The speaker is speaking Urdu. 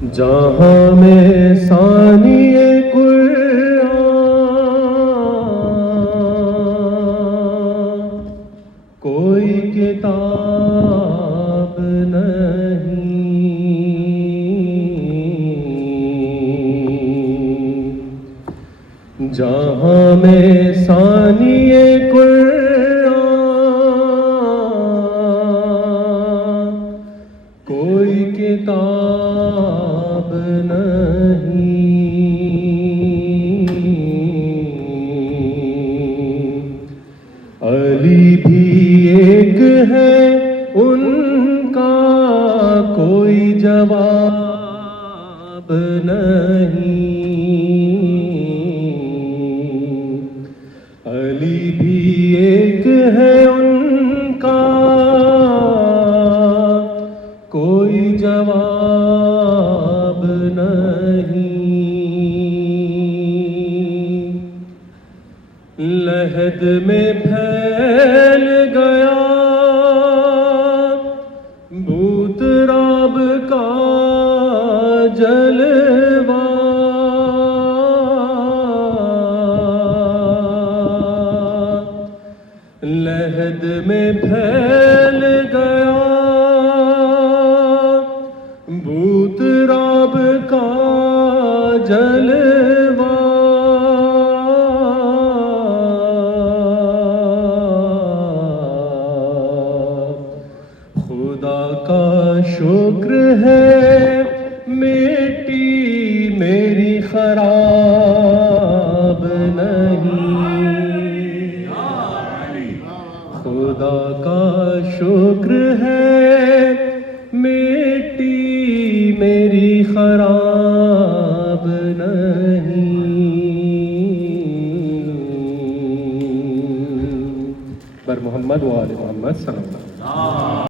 جہاں میں ثانی قرآن کوئی کتاب نہیں، جہاں میں ثانی قرآن کوئی کتاب نہیں، علی بھی ایک ہے ان کا کوئی جواب نہیں، علی بھی ایک ہے ان کا کوئی جواب نہیں، لحد میں پھیل گیا بھوت راب کا جلوہ، لحد میں پھیل گیا بھوت راب کا جلوہ، خدا کا شکر ہے مٹی میری خراب نہیں، خدا کا شکر ہے مٹی میری خراب نہیں، بر محمد و آل محمد صلی اللہ علیہ وسلم۔